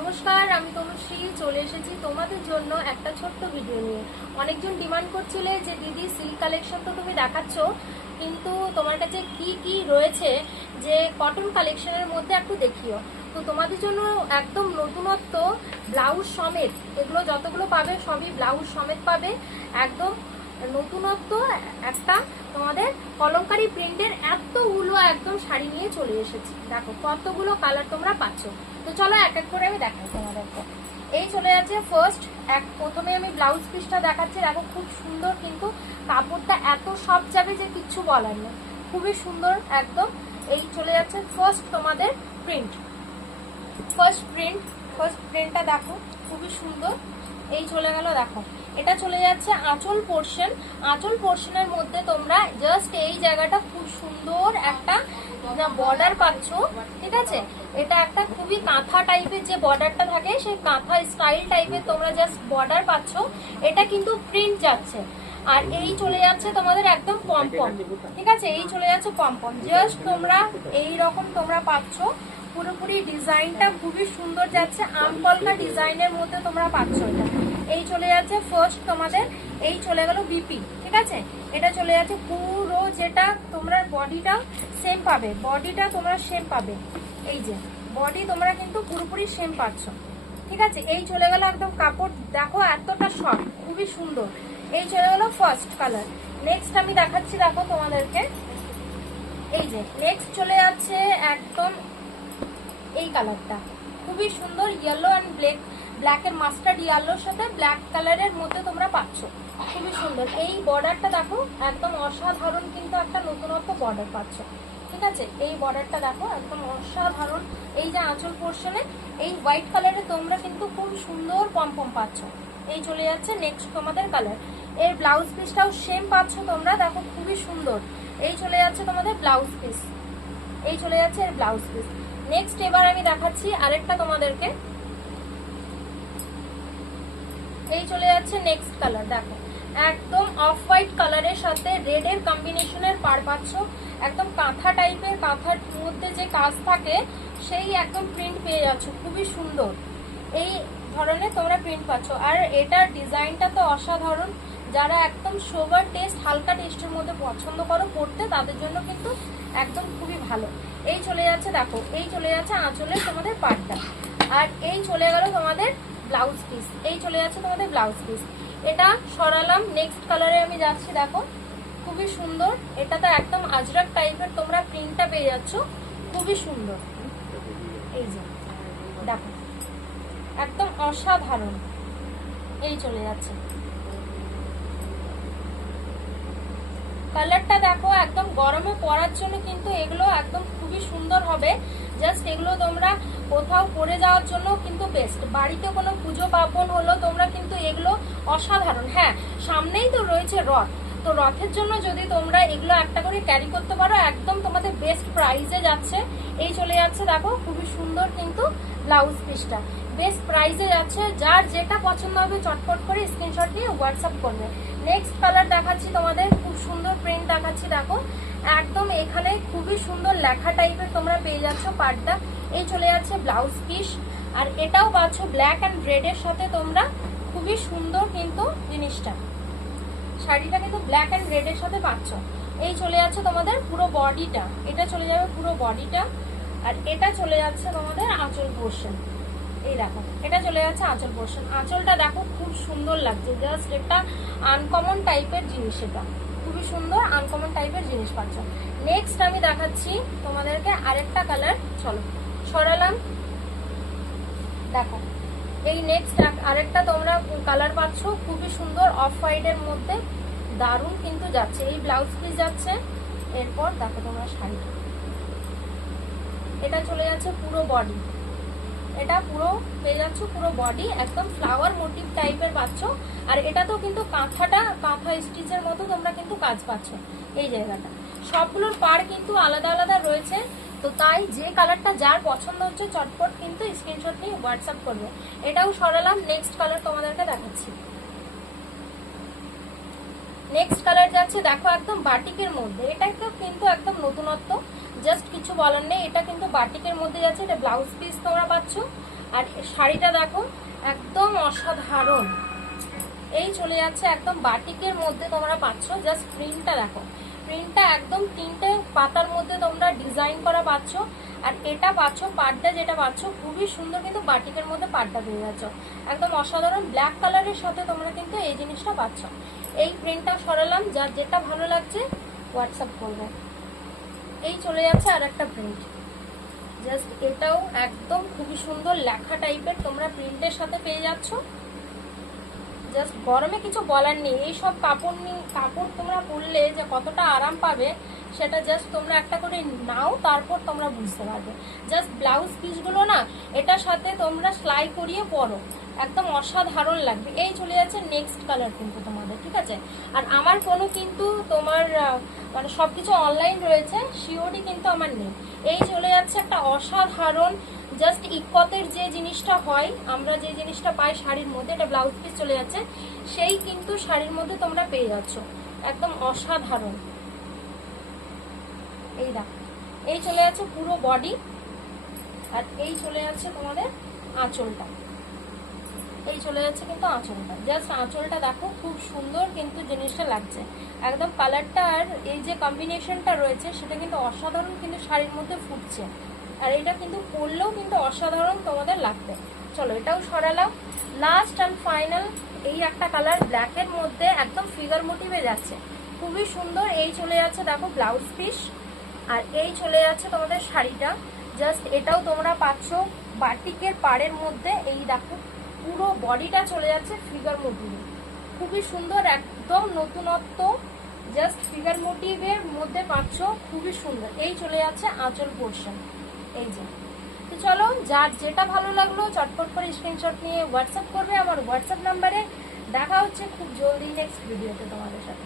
নমস্কার, আমি তনুশ্রী চলে এসেছি তোমাদের জন্য একটা ছোট্ট ভিডিও নিয়ে। অনেকজন ডিমান্ড করছিলে যে দিদি সিল্ক কালেকশন তো তুমি দেখাচ্ছ, কিন্তু তোমার কাছে কি কি রয়েছে যে কটন কালেকশনের মধ্যে একটু দেখিও। তো তোমাদের জন্য একদম নতুনত্ব ব্লাউজ সমেত, এগুলো যতগুলো পাবে সবই ব্লাউজ সমেত পাবে। একদম নতুনত্ব একটা তোমাদের কলমকারী প্রিন্টের এতগুলো একদম শাড়ি নিয়ে চলে এসেছি। দেখো কতগুলো কালার তোমরা পাচ্ছ। তো চলো এক এক করে আমি দেখাই তোমাদেরকে। এই চলে যাচ্ছে ফার্স্ট, প্রথমে আমি ব্লাউজ পিসটা দেখাচ্ছি। দেখো খুব সুন্দর, কিন্তু কাপড়টা এত সফট যাবে যে কিচ্ছু বলার নেই, খুবই সুন্দর একদম। এই চলে যাচ্ছে ফার্স্ট তোমাদের প্রিন্ট, ফার্স্ট প্রিন্টটা দেখো খুবই সুন্দর। এই চলে গেল, দেখো এটা চলে যাচ্ছে আঁচল পোর্শন। আঁচল পোর্শনের মধ্যে তোমরা জাস্ট এই জায়গাটা খুব সুন্দর একটা বর্ডার পাচ্ছ, ঠিক আছে। এটা একটা খুবই কাঁথা টাইপের যে বর্ডারটা থাকে, সেই কাঁথা স্টাইল টাইপের তোমরা জাস্ট বর্ডার পাচ্ছ। এটা কিন্তু প্রিন্ট যাচ্ছে। আর এই চলে যাচ্ছে তোমাদের একদম পমপম, ঠিক আছে। এই চলে যাচ্ছে পমপম, জাস্ট তোমরা এই রকম তোমরা পাচ্ছ। পুরোপুরি ডিজাইনটা খুবই সুন্দর যাচ্ছে, আমকলকা ডিজাইনের মধ্যে তোমরা পাচ্ছ এটা। এই চলে যাচ্ছে ফার্স্ট তোমাদের, এই চলে গেল বিপি, ঠিক আছে। এটা চলে যাচ্ছে পুরো, যেটা তোমরা বডিটা সেম পাবে, বডিটা তোমরা সেম পাবে। এই যে বডি তোমরা কিন্তু পুরোপুরি সেম পাচ্ছ, ঠিক আছে। এই চলে গেল একদম কাপড় দেখো এতটা সফট, খুবই সুন্দর। এই চলে গেল ফার্স্ট কালার। নেক্সট আমি দেখাচ্ছি, দেখো তোমাদেরকে। এই যে নেক্সট চলে যাচ্ছে একদম এই কালারটা খুবই সুন্দর, ইয়েলো অ্যান্ড ব্ল্যাকের মাস্টার্ড ইয়েলোর সাথে ব্ল্যাক কালারের মধ্যে তোমরা পাচ্ছ, খুবই সুন্দর। এই বর্ডারটা দেখো একদম অসাধারণ, কিন্তু একটা নতুনত্ব বর্ডার পাচ্ছ, ঠিক আছে। এই বর্ডারটা দেখো একদম অসাধারণ। এই যে আঁচল পোর্শনে এই হোয়াইট কালারে তোমরা কিন্তু খুব সুন্দর পমপম পাচ্ছ। এই চলে যাচ্ছে নেক্সট তোমাদের কালার। এর ব্লাউজ পিসটাও সেম পাচ্ছ তোমরা, দেখো খুবই সুন্দর। এই চলে যাচ্ছে তোমাদের ব্লাউজ পিস, এই চলে যাচ্ছে এর ব্লাউজ পিস। নেক্সট এবার আমি দেখাচ্ছি আরেকটা তোমাদেরকে। এই চলে যাচ্ছে নেক্সট কালার, দেখো একদম অফ হোয়াইট কালারের সাথে রেড এর কম্বিনেশনের পার পাচ্ছ। একদম কাঁথা টাইপের, কাঁথার মধ্যে যে কাজ থাকে সেই একদম প্রিন্ট পেয়ে যাচ্ছ, খুবই সুন্দর। এই ধরনের তোমরা প্রিন্ট পাচ্ছ। আর এটার ডিজাইনটা তো অসাধারণ। যারা একদম সোবার টেস্ট, হালকা টেস্টের মধ্যে পছন্দ করো পড়তে, তাদের জন্য কিন্তু একদম খুবই ভালো। এই চলে যাচ্ছে দেখো, এই চলে যাচ্ছে আঁচলের তোমাদের পাটটা। আর এই চলে গেল তোমাদের ব্লাউজ পিস, এই চলে যাচ্ছে তোমাদের ব্লাউজ পিস। এটা সরালাম, নেক্সট কালারে আমি যাচ্ছি। দেখো খুবই সুন্দর, এটা তো একদম আজরাক টাইপের তোমরা প্রিন্টটা পেয়ে যাচ্ছ, খুবই সুন্দর। এই যে দেখো একদম অসাধারণ। এই চলে যাচ্ছে কালারটা দেখো, একদম গরমে পরার জন্য কিন্তু এগুলো একদম খুবই সুন্দর হবে। জাস্ট এগুলো তোমরা কোথাও পরে যাওয়ার জন্য কিন্তু বেস্ট। বাড়িতে কোনো পুজো পার্বণ হলো তোমরা কিন্তু এগুলো অসাধারণ। হ্যাঁ, সামনেই তো রয়েছে রথ, তো রথের জন্য যদি তোমরা এগুলো একটা করে ক্যারি করতে পারো, একদম তোমাদের বেস্ট প্রাইসে যাচ্ছে। এই চলে যাচ্ছে দেখো খুবই সুন্দর, কিন্তু ব্লাউজ পিসটা বেস্ট প্রাইসে যাচ্ছে। যার যেটা পছন্দ হবে চটপট করে স্ক্রিনশট দিয়ে হোয়াটসঅ্যাপ করবে। নেক্সট কালার দেখাচ্ছি তোমাদের, খুব সুন্দর প্রিন্ট দেখাচ্ছি। দেখো একদম এখানে খুবই সুন্দর লেখা টাইপের তোমরা পেয়ে যাচ্ছ পার্টটা। এই চলে যাচ্ছে ব্লাউজ পিস। আর এটাও পাচ্ছ ব্ল্যাক অ্যান্ড রেড এর সাথে তোমরা, খুবই সুন্দর কিন্তু জিনিসটা। শাড়িটা কিন্তু ব্ল্যাক অ্যান্ড রেড এর সাথে পাচ্ছ। এই চলে যাচ্ছে তোমাদের পুরো বডিটা, এটা চলে যাবে পুরো বডিটা। আর এটা চলে যাচ্ছে তোমাদের আঁচল পোর্শন। এই দেখো এটা চলে যাচ্ছে আঁচল পোর্শন। আঁচলটা দেখো খুব সুন্দর লাগছে, জাস্ট একটা আনকমন টাইপের জিনিস, এটা খুবই সুন্দর আনকমন টাইপের জিনিস পাচ্ছ। নেক্সট আমি দেখাচ্ছি তোমাদেরকে আরেকটা কালার, চলো সরালাম। দেখো এই নেক্সট আরেকটা তোমরা কালার পাচ্ছ, খুবই সুন্দর অফ হোয়াইটের মধ্যে, দারুণ কিন্তু যাচ্ছে। এই ব্লাউজ পিস যাচ্ছে। এরপর দেখো তোমরা শাড়িটা, এটা চলে যাচ্ছে পুরো বডি, এটা পুরো পেয়ে যাচ্ছ পুরো বডি একদম ফ্লাওয়ার মোটিভ টাইপের পাচ্ছ। আর এটা তো কিন্তু কাঁথা স্টিচের মতো তোমরা কিন্তু কাজ পাচ্ছ। এই জায়গাটা সবগুলোর পার কিন্তু আলাদা আলাদা রয়েছে, তো তাই যে কালারটা যার পছন্দ হচ্ছে চটপট কিন্তু স্ক্রিনশট নিয়ে হোয়াটসঅ্যাপ করবে। এটাও সরালাম। নেক্সট কালার তোমাদেরকে দেখাচ্ছি। নেক্সট কালার যাচ্ছে দেখো একদম বাটিকের মধ্যে, এটা কিন্তু একদম নতুনত্ব, জাস্ট কিছু বলার নেই। এটা কিন্তু বাটিকের মধ্যে যাচ্ছে, এটা ব্লাউজ পিস তোমরা পাচ্ছ। আর শাড়িটা দেখো একদম অসাধারণ। এই চলে যাচ্ছে একদম বাটিকের মধ্যে তোমরা পাচ্ছ। জাস্ট প্রিন্টটা দেখো, প্রিন্টটা একদম 3টে পাতার মধ্যে তোমরা ডিজাইন করা পাচ্ছ। আর এটা পাচ্ছ পাড়টা, যেটা পাচ্ছ খুবই সুন্দর, কিন্তু বাটিকের মধ্যে পাড়টা পেয়ে যাচ্ছ একদম অসাধারণ। ব্ল্যাক কালারের সাথে তোমরা কিন্তু এই জিনিসটা পাচ্ছ। এই প্রিন্টটা সরালাম, যার যেটা ভালো লাগছে হোয়াটসঅ্যাপ করবে। এই চলে যাচ্ছে আর একটা প্রিন্ট, জাস্ট এটাও একদম খুবই সুন্দর লেখা টাইপের তোমরা প্রিন্টের সাথে পেয়ে যাচ্ছ। জাস্ট গরমে কিছু বলার নেই, এইসব কাপড় তোমরা পরলে যে কতটা আরাম পাবে সেটা জাস্ট তোমরা একটা করে নাও, তারপর তোমরা বুঝতে পারবে। জাস্ট ব্লাউজ পিসগুলো না এটার সাথে তোমরা সেলাই করিয়ে পরো, একদম অসাধারণ লাগবে। এই চলে যাচ্ছে নেক্সট কালার কিন্তু তোমাদের, ঠিক আছে। আর আমার কোনো কিন্তু তোমার মানে সব কিছু অনলাইন রয়েছে, সিওডি কিন্তু আমার নেই। এই চলে যাচ্ছে একটা অসাধারণ জাস্ট ইকতের যে জিনিসটা হয়, আমরা যে জিনিসটা পাই শাড়ির মধ্যে, এটা ব্লাউজ পিস চলে যাচ্ছে, সেই কিন্তু শাড়ির মধ্যে তোমরা পেয়ে যাচ্ছ, একদম অসাধারণ। এই দেখো, এই চলে যাচ্ছে পুরো বডি, আর এই চলে যাচ্ছে তোমাদের আঁচলটা। এই চলে যাচ্ছে কিন্তু আঁচলটা, জাস্ট আঁচলটা দেখো খুব সুন্দর কিন্তু জিনিসটা লাগছে একদম। কালারটা আর এই যে কম্বিনেশনটা রয়েছে সেটা কিন্তু অসাধারণ, কিন্তু শাড়ির মধ্যে ফুটছে। আর এটা কিন্তু পরলেও কিন্তু অসাধারণ তোমাদের লাগবে। চলো এটাও সরালাম। লাস্ট অ্যান্ড ফাইনাল এই একটা কালার ব্ল্যাকের মধ্যে একদম ফিগার মোটিভে যাচ্ছে, খুবই সুন্দর। এই চলে যাচ্ছে দেখো ব্লাউজ পিস, আর এই চলে যাচ্ছে তোমাদের শাড়িটা। জাস্ট এটাও তোমরা পাচ্ছ বাটিকের পাড়ের মধ্যে। এই দেখো পুরো বডিটা চলে যাচ্ছে ফিগার মোটিভে, খুবই সুন্দর, একদম নতুনত্ব। জাস্ট ফিগার মোটিভের মধ্যে পাচ্ছ, খুবই সুন্দর। এই চলে যাচ্ছে আঁচল পোর্শন, এই যে। তো চলো, যার যেটা ভালো লাগলো চটপট করে স্ক্রিনশট নিয়ে হোয়াটসঅ্যাপ করবে আমার হোয়াটসঅ্যাপ নাম্বারে। দেখা হচ্ছে খুব জলদি নেক্সট ভিডিওতে তোমাদের সাথে।